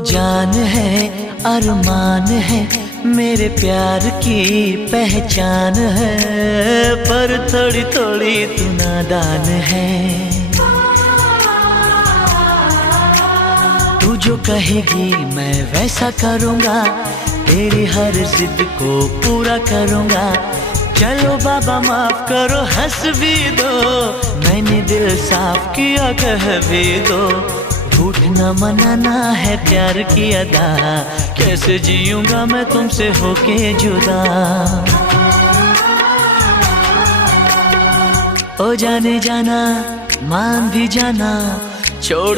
जान है अरमान है, मेरे प्यार की पहचान है, पर थोड़ी थोड़ी तू नादान है। तू जो कहेगी मैं वैसा करूँगा, तेरी हर जिद को पूरा करूँगा। चलो बाबा माफ करो, हंस भी दो, मैंने दिल साफ किया कह भी दो। झूठ न मनाना है प्यार की अदा, कैसे जीऊंगा मैं तुमसे होके जुदा। ओ जाने जाना मान भी जाना, छोड़